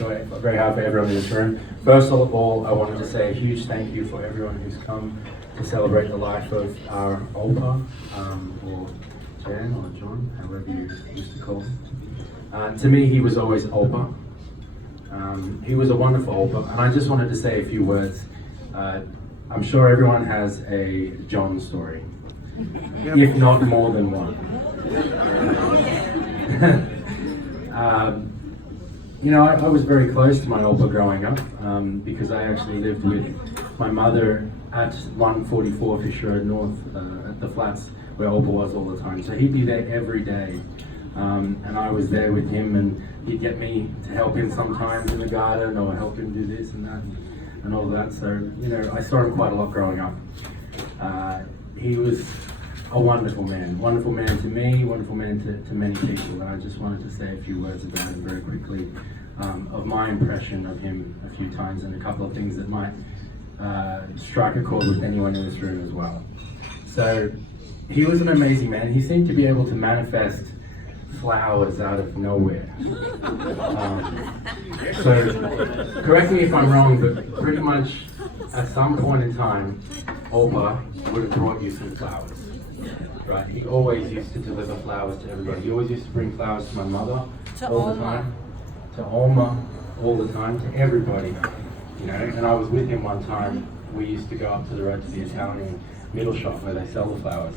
very happy for everyone in this room. First of all, I wanted to say a huge thank you for everyone who's come to celebrate the life of our Opa, or Jan or John, however you used to call him. To me, he was always Opa. He was a wonderful Opa, and I just wanted to say a few words. I'm sure everyone has a John story, if not more than one. I was very close to my Opa growing up because I actually lived with my mother at 144 Fish Road North at the flats where Opa was all the time. So he'd be there every day, and I was there with him, and he'd get me to help him sometimes in the garden or help him do this and that and all that. So, I saw him quite a lot growing up. He was a wonderful man to me, wonderful man to many people, and I just wanted to say a few words about him very quickly, of my impression of him a few times, and a couple of things that might strike a chord with anyone in this room as well. So, he was an amazing man. He seemed to be able to manifest flowers out of nowhere. So, correct me if I'm wrong, but pretty much at some point in time, Opa would have brought you some flowers. Right, he always used to deliver flowers to everybody. He always used to bring flowers to my mother all the time, to Oma all the time, to everybody. And I was with him one time. We used to go up to the road to the Italian middle shop where they sell the flowers.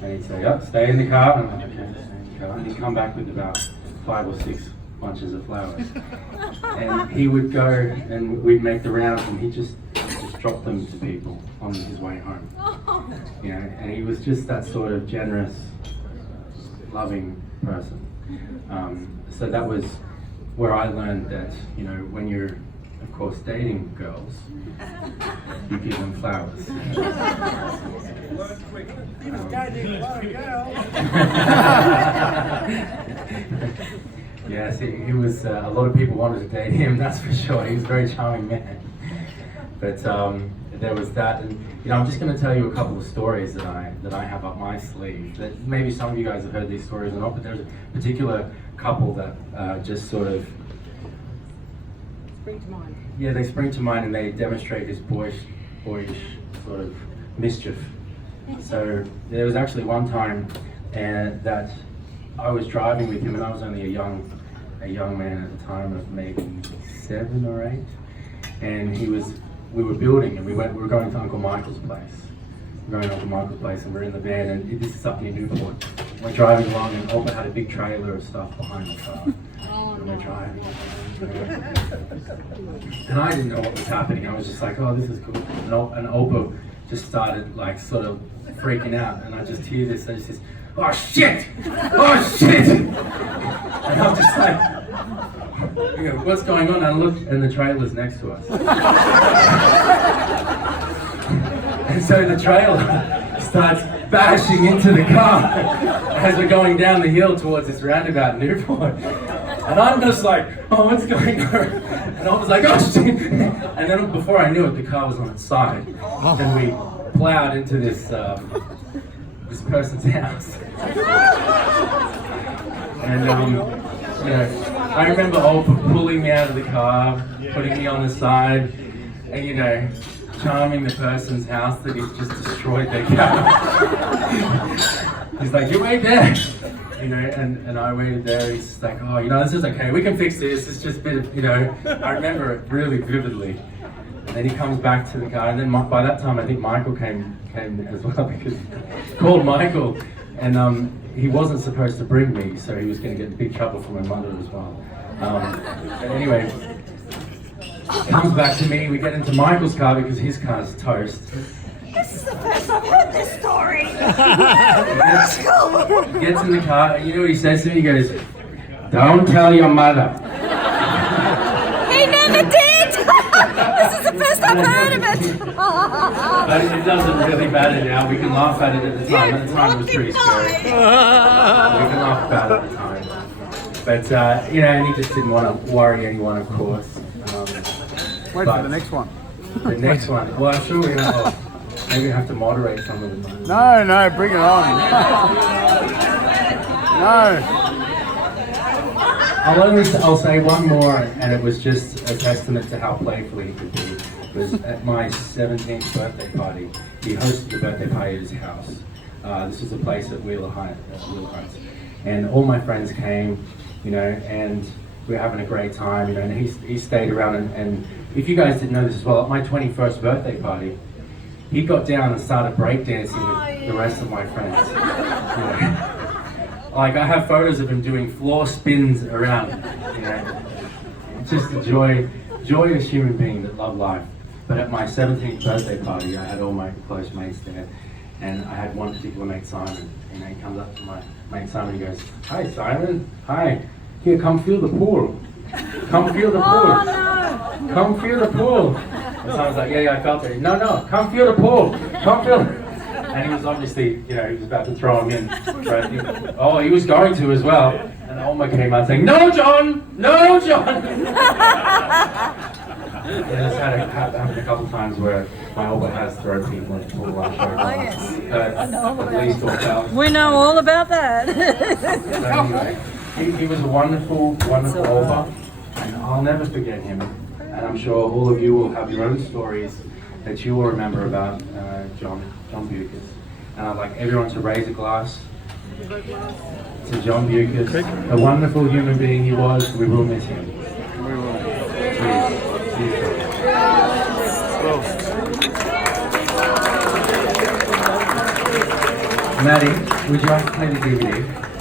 And he'd say, "Yep, stay in the car." And I'm like, "Okay, stay in the car." And he'd come back with about 5 or 6 bunches of flowers. And he would go and we'd make the rounds, and he'd just drop them to people on his way home. And he was just that sort of generous, loving person. So that was where I learned that, when you're, of course, dating girls, you give them flowers. He was dating a lot of girls. Yes, he was. A lot of people wanted to date him. That's for sure. He was a very charming man. But there was that, and I'm just going to tell you a couple of stories that I have up my sleeve. That maybe some of you guys have heard these stories or not, but there's a particular couple that just sort of Spring to mind. Yeah, they spring to mind, and they demonstrate this boyish sort of mischief. So there was actually one time that I was driving with him, and I was only a young man at the time of maybe 7 or 8, and we were building, and we were going to Uncle Michael's place. And we're in the van, and this is up near Newport. We're driving along, and Opa had a big trailer of stuff behind the car. And we're driving. And I didn't know what was happening. I was just like, "Oh, this is cool." And Opa just started like sort of freaking out, and I just hear this, and he says, "Oh shit! Oh shit!" And I'm just like, "What's going on?" And I look, and the trailer's next to us. And so the trailer starts bashing into the car as we're going down the hill towards this roundabout in Newport. And I'm just like, "Oh, what's going on?" And I was like, "Oh shit!" And then before I knew it, the car was on its side, and we plowed into this person's house. And I remember Opa pulling me out of the car, putting me on the side, and charming the person's house that he's just destroyed their car. He's like, "You wait there." And I waited there. He's just like, "Oh, this is okay. We can fix this. It's just a bit of, I remember it really vividly. And then he comes back to the car, and then by that time, I think Michael came as well, because he called Michael, and he wasn't supposed to bring me, so he was going to get in big trouble from my mother as well. But anyway, he comes back to me. We get into Michael's car because his car's toast. This is the first I've heard this story. He gets in the car, and you know what he says to me? He goes, "Don't tell your mother." He never did. This is the first I've heard of it. But it doesn't really matter now. We can laugh at it at the time. At the time, it was pretty scary. We can laugh about it at the time. But and he just didn't want to worry anyone, of course. Wait for the next one. The next one. Well, I'm sure we're gonna. Maybe have to moderate some of them. No, bring it on. No. I'll say one more, and it was just a testament to how playful he could be. It was at my 17th birthday party. He hosted a birthday party at his house. This was a place at Wheeler Heights. And all my friends came, you know, and we were having a great time, you know, and he stayed around. And if you guys didn't know this as well, at my 21st birthday party, he got down and started breakdancing with the rest of my friends. You know. Like, I have photos of him doing floor spins around, you know. Just a joyous human being that loved life. But at my 17th birthday party, I had all my close mates there, and I had one particular mate, Simon. You know, he comes up to my mate Simon and he goes, "Hi Simon, hi, here, come feel the pool. Come feel the pool. Oh, no. Come feel the pool." And Simon's like, yeah, I felt it. No, come feel the pool. Come feel it. And he was obviously, you know, he was about to throw him in. Right? Oh, he was going to as well. And Oma came out saying, "No, John! No, John!" And it's happened a couple times where my Oma has thrown people into the pool on show. Oh, yes. At least all felt. We know all about that. So anyway, he was a wonderful Oma, and I'll never forget him. And I'm sure all of you will have your own stories that you will remember about John Beukers. And I'd like everyone to raise a glass to John Beukers, a wonderful human being he was. We will miss him. We will. Please. Maddie, would you like to play the DVD?